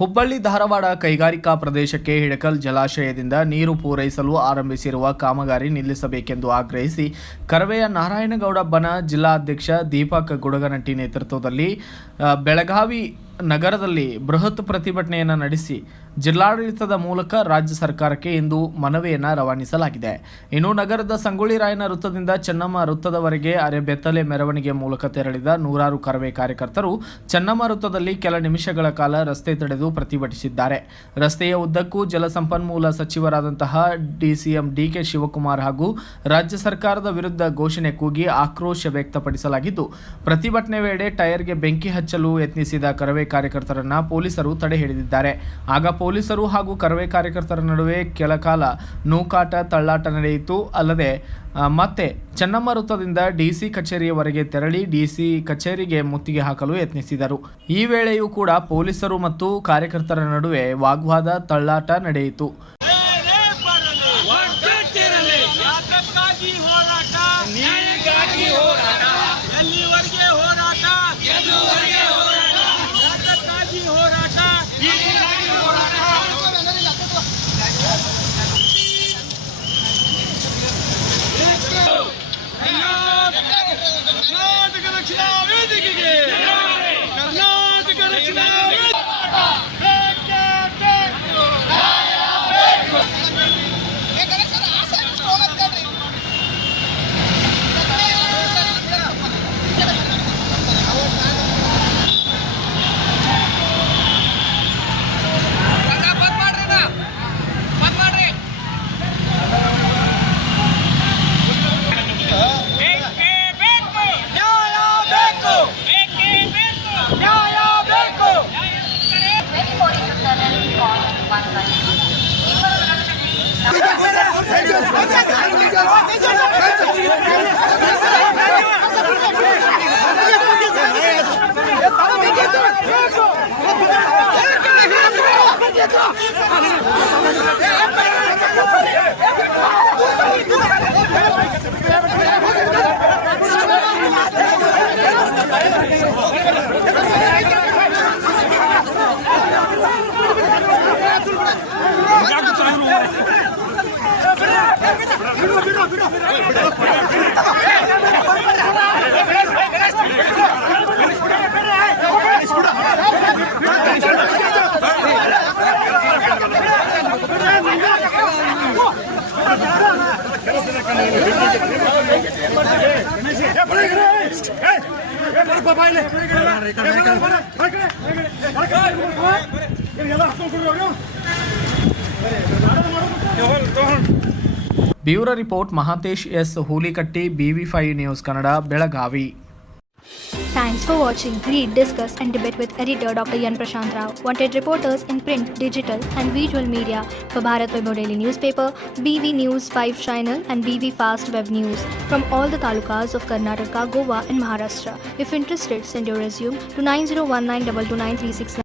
ಹುಬ್ಬಳ್ಳಿ ಧಾರವಾಡ ಕೈಗಾರಿಕಾ ಪ್ರದೇಶಕ್ಕೆ ಹಿಡಕಲ್ ಜಲಾಶಯದಿಂದ ನೀರು ಪೂರೈಸಲು ಆರಂಭಿಸಿರುವ ಕಾಮಗಾರಿ ನಿಲ್ಲಿಸಬೇಕೆಂದು ಆಗ್ರಹಿಸಿ ಕರವೆಯ ನಾರಾಯಣಗೌಡ ಬನ ಜಿಲ್ಲಾಧ್ಯಕ್ಷ ದೀಪಕ್ ಗುಡಗನಟ್ಟಿ ನೇತೃತ್ವದಲ್ಲಿ ಬೆಳಗಾವಿ ನಗರದಲ್ಲಿ ಬೃಹತ್ ಪ್ರತಿಭಟನೆಯನ್ನು ನಡೆಸಿ ಜಿಲ್ಲಾಡಳಿತದ ಮೂಲಕ ರಾಜ್ಯ ಸರ್ಕಾರಕ್ಕೆ ಇಂದು ಮನವಿಯನ್ನು ರವಾನಿಸಲಾಗಿದೆ. ಇನ್ನು ನಗರದ ಸಂಗೊಳ್ಳಿ ರಾಯಣ್ಣ ವೃತ್ತದಿಂದ ಚೆನ್ನಮ್ಮ ವೃತ್ತದವರೆಗೆ ಅರೆಬೆತ್ತಲೆ ಮೆರವಣಿಗೆ ಮೂಲಕ ತೆರಳಿದ ನೂರಾರು ಕರವೇ ಕಾರ್ಯಕರ್ತರು ಚೆನ್ನಮ್ಮ ವೃತ್ತದಲ್ಲಿ ಕೆಲ ನಿಮಿಷಗಳ ಕಾಲ ರಸ್ತೆ ತಡೆದು ಪ್ರತಿಭಟಿಸಿದ್ದಾರೆ. ರಸ್ತೆಯ ಉದ್ದಕ್ಕೂ ಜಲಸಂಪನ್ಮೂಲ ಸಚಿವರಾದಂತಹ ಡಿಸಿಎಂ ಡಿಕೆ ಶಿವಕುಮಾರ್ ಹಾಗೂ ರಾಜ್ಯ ಸರ್ಕಾರದ ವಿರುದ್ಧ ಘೋಷಣೆ ಕೂಗಿ ಆಕ್ರೋಶ ವ್ಯಕ್ತಪಡಿಸಲಾಗಿದ್ದು, ಪ್ರತಿಭಟನೆ ವೇಳೆ ಟೈರ್ಗೆ ಬೆಂಕಿ ಹಚ್ಚಲು ಯತ್ನಿಸಿದ ಕರವೇ ಕಾರ್ಯಕರ್ತರನ್ನ ಪೊಲೀಸರು ತಡೆ ಹಿಡಿದಿದ್ದಾರೆ. ಆಗ ಪೊಲೀಸರು ಹಾಗೂ ಕರವೇ ಕಾರ್ಯಕರ್ತರ ನಡುವೆ ಕೆಲಕಾಲ ನೂಕಾಟ ತಳ್ಳಾಟ ನಡೆಯಿತು. ಅಲ್ಲದೆ ಮತ್ತೆ ಚೆನ್ನಮ್ಮ ವೃತ್ತದಿಂದ ಡಿಸಿ ಕಚೇರಿಯವರೆಗೆ ತೆರಳಿ ಡಿಸಿ ಕಚೇರಿಗೆ ಮುತ್ತಿಗೆ ಹಾಕಲು ಯತ್ನಿಸಿದರು. ಈ ವೇಳೆಯೂ ಕೂಡ ಪೊಲೀಸರು ಮತ್ತು ಕಾರ್ಯಕರ್ತರ ನಡುವೆ ವಾಗ್ವಾದ ತಳ್ಳಾಟ ನಡೆಯಿತು. Bureau report Mahantesh S Hoolikatti, BV5 news Kannada, Belagavi. Thanks for watching. Read, discuss and debate with editor Dr. Yan Prashant Rao. Wanted reporters in print, digital and visual media for Bharat Vaibhav Daily Newspaper, BV News 5 Channel and BV Fast Web News from all the talukas of Karnataka, Goa and Maharashtra. If interested, send your resume to 9019229369.